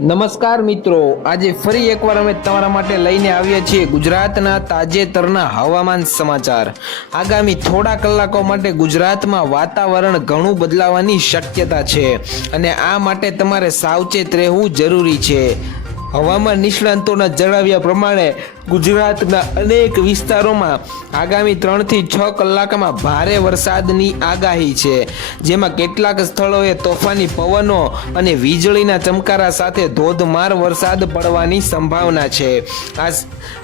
નમસ્કાર મિત્રો. આજે ફરી એકવાર અમે તમારા માટે લઈને આવ્યા છીએ ગુજરાતના તાજેતરના હવામાન સમાચાર. આગામી થોડા કલાકો માટે ગુજરાતમાં વાતાવરણ ઘણું બદલાવાની શક્યતા છે અને આ માટે તમારે સાવચેત રહેવું જરૂરી છે. હવામાન નિષ્ણાંતોના જણાવ્યા પ્રમાણે ગુજરાતના અનેક વિસ્તારોમાં આગામી ત્રણથી છ કલાકમાં ભારે વરસાદની આગાહી છે. જેમાં કેટલાક સ્થળોએ તોફાની પવનો અને વીજળીના ચમકારા સાથે ધોધમાર વરસાદ પડવાની સંભાવના છે. આ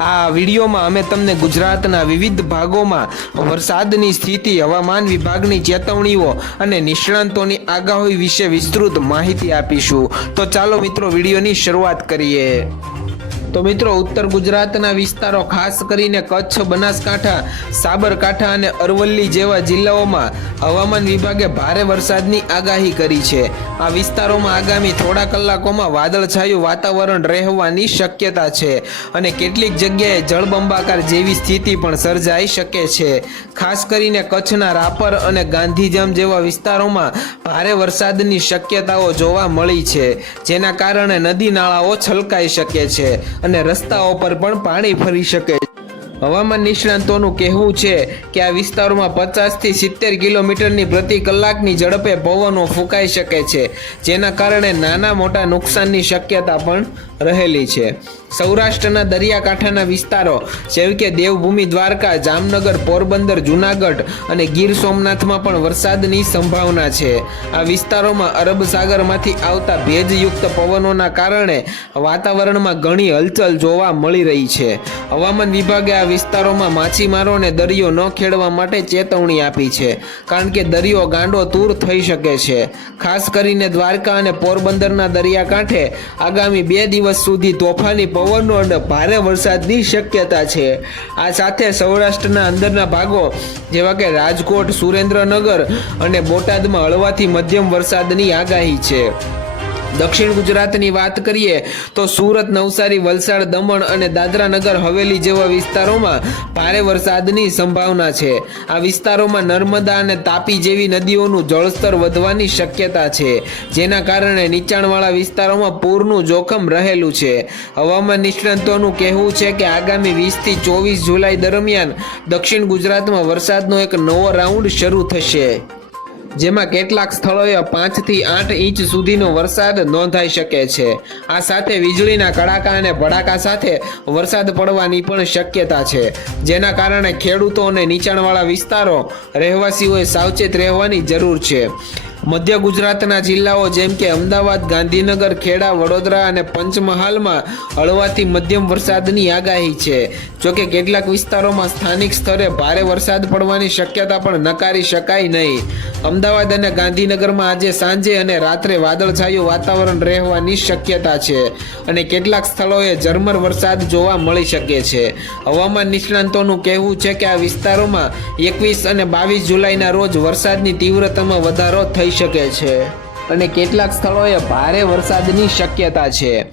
આ વિડીયોમાં અમે તમને ગુજરાતના વિવિધ ભાગોમાં વરસાદની સ્થિતિ, હવામાન વિભાગની ચેતવણીઓ અને નિષ્ણાંતોની આગાહી વિશે વિસ્તૃત માહિતી આપીશું. તો ચાલો મિત્રો, વિડીયોની શરૂઆત કરીએ. તો મિત્રો, ઉત્તર ગુજરાતના વિસ્તારો, ખાસ કરીને કચ્છ, બનાસકાંઠા, સાબરકાંઠા અને અરવલ્લી જેવા જિલ્લાઓમાં હવામાન વિભાગે ભારે વરસાદની આગાહી કરી છે. આ વિસ્તારોમાં આગામી થોડા કલાકોમાં વાદળછાયું વાતાવરણ રહેવાની શક્યતા છે અને કેટલીક જગ્યાએ જળબંબાકાર જેવી સ્થિતિ પણ સર્જાઈ શકે છે. ખાસ કરીને કચ્છના રાપર અને ગાંધીજામ જેવા વિસ્તારોમાં ભારે વરસાદની શક્યતાઓ જોવા મળી છે, જેના કારણે નદી નાળાઓ છલકાઈ શકે છે અને રસ્તાઓ પર પણ પાણી ફરી શકે હવામાન નિષ્ણાંતોનું કહેવું છે કે આ વિસ્તારોમાં પચાસથી સિત્તેર કિલોમીટરની પ્રતિ કલાકની ઝડપે પવનો ફૂંકાઈ શકે છે, જેના કારણે નાના મોટા નુકસાનની શક્યતા પણ રહેલી છે. સૌરાષ્ટ્રના દરિયાકાંઠાના વિસ્તારો જેવી કે દેવભૂમિ દ્વારકા, જામનગર, પોરબંદર, જુનાગઢ અને ગીર સોમનાથમાં પણ વરસાદની સંભાવના છે. આ વિસ્તારોમાં અરબ સાગરમાંથી આવતા ભેજયુક્ત પવનોના કારણે વાતાવરણમાં ઘણી હલચલ જોવા મળી રહી છે. હવામાન વિભાગે આ વિસ્તારોમાં માછીમારોને દરિયો ન ખેડવા માટે ચેતવણી આપી છે, કારણ કે દરિયો ગાંડો તૂર થઈ શકે છે. ખાસ કરીને દ્વારકા અને પોરબંદરના દરિયાકાંઠે આગામી બે દિવસ સુધી તોફાની પવનો અને ભારે વરસાદની શક્યતા છે. આ સાથે સૌરાષ્ટ્રના અંદરના ભાગો, જેવા કે રાજકોટ, સુરેન્દ્રનગર અને બોટાદમાં હળવાથી મધ્યમ વરસાદની આગાહી છે. દક્ષિણ ગુજરાતની વાત કરીએ તો સુરત, નવસારી, વલસાડ, દમણ અને દાદરા નગર હવેલી જેવા વિસ્તારોમાં ભારે વરસાદની સંભાવના છે. આ વિસ્તારોમાં નર્મદા અને તાપી જેવી નદીઓનું જળસ્તર વધવાની શક્યતા છે, જેના કારણે નીચાણવાળા વિસ્તારોમાં પૂરનું જોખમ રહેલું છે. હવામાન નિષ્ણાંતોનું કહેવું છે કે આગામી વીસથી ચોવીસ જુલાઈ દરમિયાન દક્ષિણ ગુજરાતમાં વરસાદનો એક નવો રાઉન્ડ શરૂ થશે. જેમાં કેટલાક સ્થળોએ પાંચથી આઠ ઇંચ સુધીનો વરસાદ નોંધાઈ શકે છે. આ સાથે વીજળીના કડાકા અને ભડાકા સાથે વરસાદ પડવાની પણ શક્યતા છે. જેના કારણે ખેડૂતો અને નીચાણવાળા વિસ્તારો રહેવાસીઓએ સાવચેત રહેવાની જરૂર છે. મધ્ય ગુજરાતના જિલ્લાઓ જેમ કે અમદાવાદ, ગાંધીનગર, ખેડા, વડોદરા અને પંચમહાલમાં હળવાથી મધ્યમ વરસાદની આગાહી છે. જોકે કેટલાક વિસ્તારોમાં સ્થાનિક સ્તરે ભારે વરસાદ પડવાની શક્યતા પણ નકારી શકાય નહીં. અમદાવાદ અને ગાંધીનગરમાં આજે સાંજે અને રાત્રે વાદળછાયું વાતાવરણ રહેવાની શક્યતા છે અને કેટલાક સ્થળોએ ઝરમર વરસાદ જોવા મળી શકે છે. હવામાન નિષ્ણાંતોનું કહેવું છે કે આ વિસ્તારોમાં એકવીસ અને બાવીસ જુલાઈના રોજ વરસાદની તીવ્રતામાં વધારો થઈ શકે છે. અને કેટલાક સ્થળોએ ભારે વરસાદની શક્યતા છે.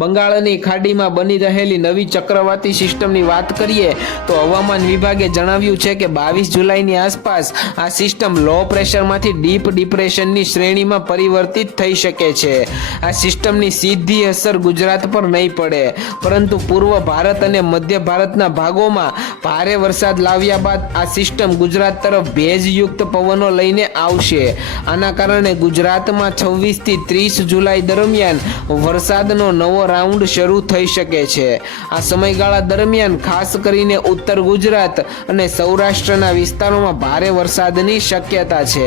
બંગાળની ખાડીમાં બની રહેલી નવી ચક્રવાતી સિસ્ટમની વાત કરીએ તો હવામાન વિભાગે જણાવ્યું છે કે બાવીસ જુલાઈની આસપાસ આ સિસ્ટમ લો પ્રેશરમાંથી ડીપ ડિપ્રેશનની શ્રેણીમાં પરિવર્તિત થઈ શકે છે. આ સિસ્ટમની સીધી અસર ગુજરાત પર નહીં પડે. પરંતુ પૂર્વ ભારત અને મધ્ય ભારતના ભાગોમાં ભારે વરસાદ લાવ્યા બાદ આ સિસ્ટમ ગુજરાત તરફ ભેજયુક્ત પવનો લઈને આવશે. આના કારણે ગુજરાતમાં છવ્વીસથી ત્રીસ જુલાઈ દરમિયાન વરસાદનો નવો રાઉન્ડ શરૂ થઈ શકે છે. આ સમયગાળા દરમિયાન ખાસ કરીને ઉત્તર ગુજરાત અને સૌરાષ્ટ્રના વિસ્તારોમાં ભારે વરસાદની શક્યતા છે.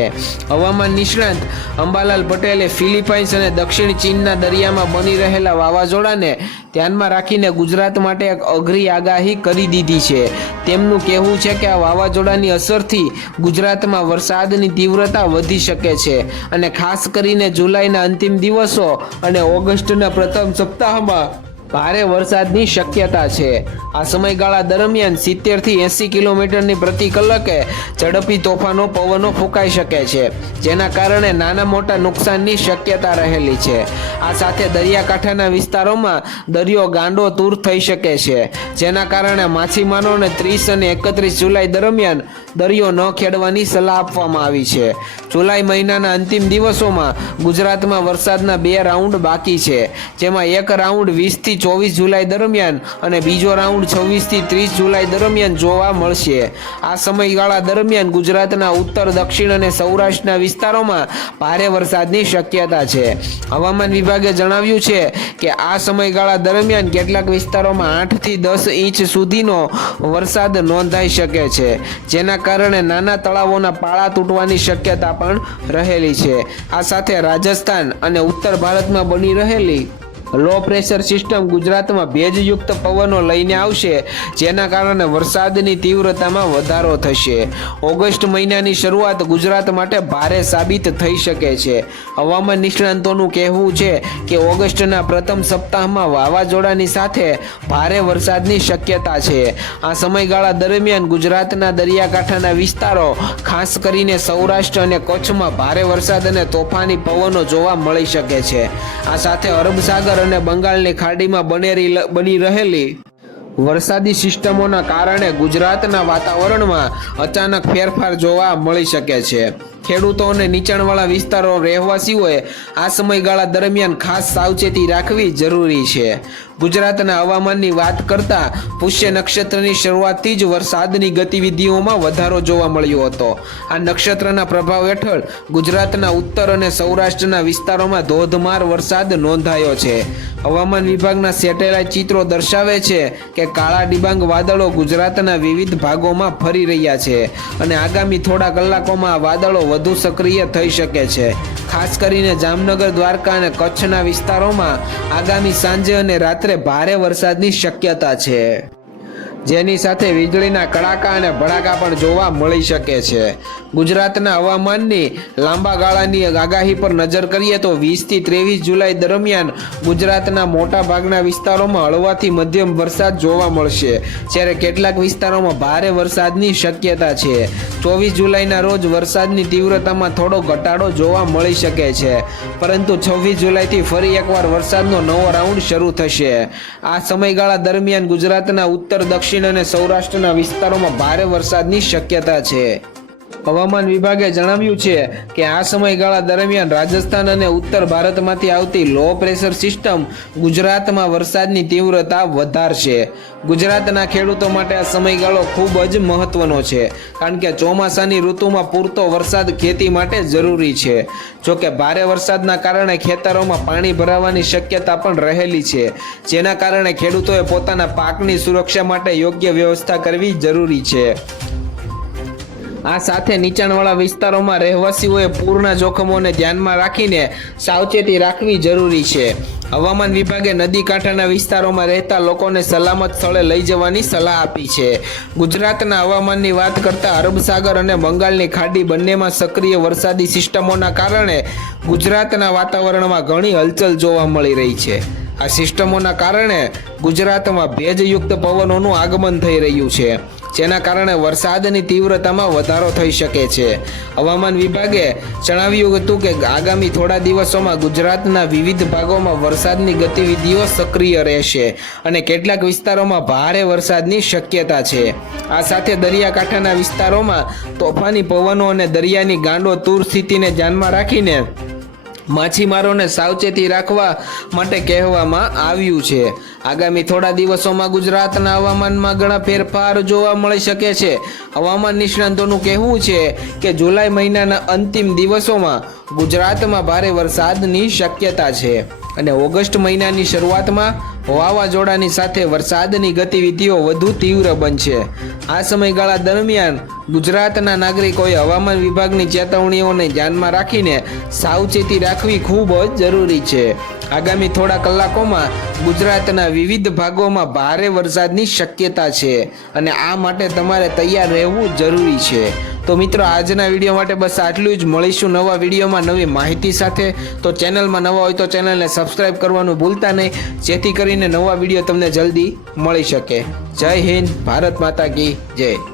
હવામાન નિષ્ણાંત અંબાલાલ પટેલે ફિલિપાઇન્સ અને દક્ષિણ ચીનના દરિયામાં બની રહેલા વાવાઝોડાને ધ્યાનમાં રાખીને ગુજરાત માટે એક અઘરી આગાહી કરી દીધી છે. તેમનું કહેવું છે કે આ વાવાઝોડાની અસરથી ગુજરાતમાં વરસાદની તીવ્રતા વધી શકે છે અને ખાસ કરીને જુલાઈના અંતિમ દિવસો અને ઓગસ્ટના પ્રથમ સપ્તાહમાં ભારે વરસાદની શક્યતા છે. આ સમયગાળા દરમિયાન સિત્તેરથી એંસી કિલોમીટરની પ્રતિ કલાકે ઝડપી તોફાનો, પવનો ફૂંકાઈ શકે છે, જેના કારણે નાના મોટા નુકસાનની શક્યતા રહેલી છે. આ સાથે દરિયાકાંઠાના વિસ્તારોમાં દરિયો ગાંડો તૂર થઈ શકે છે, જેના કારણે માછીમારોને ત્રીસ અને એકત્રીસ જુલાઈ દરમિયાન દરિયો ન ખેડવાની સલાહ આપવામાં આવી છે. જુલાઈ મહિનાના અંતિમ દિવસોમાં ગુજરાતમાં વરસાદના બે રાઉન્ડ બાકી છે, જેમાં એક રાઉન્ડ વીસથી ચોવીસ જુલાઈ દરમિયાન અને બીજો રાઉન્ડ છવ્વીસથી ત્રીસ જુલાઈ દરમિયાન જોવા મળશે. આ સમયગાળા દરમિયાન ગુજરાતના ઉત્તર, દક્ષિણ અને સૌરાષ્ટ્રના વિસ્તારોમાં ભારે વરસાદની શક્યતા છે. હવામાન વિભાગે જણાવ્યું છે કે આ સમયગાળા દરમિયાન કેટલાક વિસ્તારોમાં આઠથી દસ ઇંચ સુધીનો વરસાદ નોંધાઈ શકે છે, જેના કારણે નાના તળાવોના પાળા તૂટવાની શક્યતા પણ રહેલી છે. આ સાથે રાજસ્થાન અને ઉત્તર ભારતમાં બની રહેલી લો પ્રેશર સિસ્ટમ ગુજરાતમાં ભેજયુક્ત પવનો લઈને આવશે, જેના કારણે વરસાદની તીવ્રતામાં વધારો થશે. ઓગસ્ટ મહિનાની શરૂઆત ગુજરાત માટે ભારે સાબિત થઈ શકે છે. હવામાન નિષ્ણાંતોનું કહેવું છે કે ઓગસ્ટના પ્રથમ સપ્તાહમાં વાવાઝોડાની સાથે ભારે વરસાદની શક્યતા છે. આ સમયગાળા દરમિયાન ગુજરાતના દરિયાકાંઠાના વિસ્તારો, ખાસ કરીને સૌરાષ્ટ્ર અને કચ્છમાં ભારે વરસાદ અને તોફાની પવનો જોવા મળી શકે છે. આ સાથે અરબ સાગર અને બંગાળની ખાડીમાં બનેરી બની રહેલી વરસાદી સિસ્ટમોના કારણે ગુજરાતના વાતાવરણમાં અચાનક ફેરફાર જોવા મળી શકે છે. ખેડૂતો અને નીચાણવાળા વિસ્તારો રહેવાસીઓએ આ સમયગાળા દરમિયાન ખાસ સાવચેતી રાખવી જરૂરી છે. ગુજરાતના હવામાનની વાત કરતા પુષ્ય નક્ષત્રની શરૂઆતથી જ વરસાદની ગતિવિધિઓમાં વધારો જોવા મળ્યો હતો. આ નક્ષત્રના પ્રભાવ હેઠળ ગુજરાતના ઉત્તર અને સૌરાષ્ટ્રના વિસ્તારોમાં ધોધમાર વરસાદ નોંધાયો છે. હવામાન વિભાગના સેટેલાઇટ ચિત્રો દર્શાવે છે કે કાળા ડિબાંગ વાદળો ગુજરાતના વિવિધ ભાગોમાં ફરી રહ્યા છે અને આગામી થોડા કલાકોમાં વાદળો વધુ સક્રિય થઈ શકે છે. ખાસ કરીને જામનગર, દ્વારકા અને કચ્છના વિસ્તારોમાં આગામી સાંજે અને રાત્રે ભારે વરસાદની શક્યતા છે, જેની સાથે વીજળીના કડાકા અને ભડાકા પણ જોવા મળી શકે છે. ગુજરાતના હવામાનની લાંબા ગાળાની આગાહી પર નજર કરીએ તો વીસથી ત્રેવીસ જુલાઈ દરમિયાન ગુજરાતના મોટા ભાગના વિસ્તારોમાં હળવાથી મધ્યમ વરસાદ જોવા મળશે, જ્યારે કેટલાક વિસ્તારોમાં ભારે વરસાદની શક્યતા છે. ચોવીસ જુલાઈના રોજ વરસાદની તીવ્રતામાં થોડો ઘટાડો જોવા મળી શકે છે, પરંતુ છવ્વીસ જુલાઈથી ફરી એકવાર વરસાદનો નવો રાઉન્ડ શરૂ થશે. આ સમયગાળા દરમિયાન ગુજરાતના ઉત્તર, દક્ષિણ અને સૌરાષ્ટ્રના વિસ્તારોમાં ભારે વરસાદની શક્યતા છે. હવામાન વિભાગે જણાવ્યું છે કે આ સમયગાળા દરમિયાન રાજસ્થાન અને ઉત્તર ભારતમાંથી આવતી લો પ્રેશર સિસ્ટમ ગુજરાતમાં વરસાદની તીવ્રતા વધારશે. ગુજરાતના ખેડૂતો માટે આ સમયગાળો ખૂબ જ મહત્વનો છે, કારણ કે ચોમાસાની ઋતુમાં પૂરતો વરસાદ ખેતી માટે જરૂરી છે. જોકે ભારે વરસાદના કારણે ખેતરોમાં પાણી ભરાવાની શક્યતા પણ રહેલી છે, જેના કારણે ખેડૂતોએ પોતાના પાકની સુરક્ષા માટે યોગ્ય વ્યવસ્થા કરવી જરૂરી છે. આ સાથે નીચાણવાળા વિસ્તારોમાં રહેવાસીઓએ પૂરના જોખમોને ધ્યાનમાં રાખીને સાવચેતી રાખવી જરૂરી છે. હવામાન વિભાગે નદી કાંઠાના વિસ્તારોમાં રહેતા લોકોને સલામત સ્થળે લઈ જવાની સલાહ આપી છે. ગુજરાતના હવામાનની વાત કરતા અરબ સાગર અને બંગાળની ખાડી બંનેમાં સક્રિય વરસાદી સિસ્ટમોના કારણે ગુજરાતના વાતાવરણમાં ઘણી હલચલ જોવા મળી રહી છે. આ સિસ્ટમોના કારણે ગુજરાતમાં ભેજયુક્ત પવનોનું આગમન થઈ રહ્યું છે. જેના કારણે વરસાદની તીવ્રતામાં વધારો થઈ શકે છે. હવામાન વિભાગે જણાવ્યું હતું કે આગામી થોડા દિવસોમાં ગુજરાતના વિવિધ ભાગોમાં વરસાદની ગતિવિધિઓ સક્રિય રહેશે અને કેટલાક વિસ્તારોમાં ભારે વરસાદની શક્યતા છે. આ સાથે દરિયાકાંઠાના વિસ્તારોમાં તોફાની પવનો અને દરિયાની ગાંડો તૂર સ્થિતિને ધ્યાનમાં રાખીને માછીમારોને સાવચેતી રાખવા માટે કહેવામાં આવ્યું છે. આગામી થોડા દિવસોમાં ગુજરાતના હવામાનમાં ઘણા ફેરફાર જોવા મળી શકે છે. હવામાન નિષ્ણાંતોનું કહેવું છે કે જુલાઈ મહિનાના અંતિમ દિવસોમાં ગુજરાતમાં ભારે વરસાદની શક્યતા છે. અને ઓગસ્ટ મહિનાની શરૂઆતમાં વાવાઝોડાની સાથે વરસાદની ગતિવિધિઓ વધુ તીવ્ર બનશે. આ સમયગાળા દરમિયાન ગુજરાતના નાગરિકોએ હવામાન વિભાગની ચેતવણીઓને ધ્યાનમાં રાખીને સાવચેતી રાખવી ખૂબ જ જરૂરી છે. આગામી થોડા કલાકોમાં ગુજરાતના વિવિધ ભાગોમાં ભારે વરસાદની શક્યતા છે અને આ માટે તમારે તૈયાર રહેવું જરૂરી છે. તો મિત્રો, આજના વીડિયો માટે બસ આટલું જ. મળીશું નવા વિડીયોમાં નવી માહિતી સાથે. તો ચેનલમાં નવા હોય તો ચેનલને સબસ્ક્રાઈબ કરવાનું ભૂલતા નહીં. જેથી કરીને નવા વીડિયો તમને જલ્દી મળી શકે. જય હિન્દ, ભારત માતા કી જય.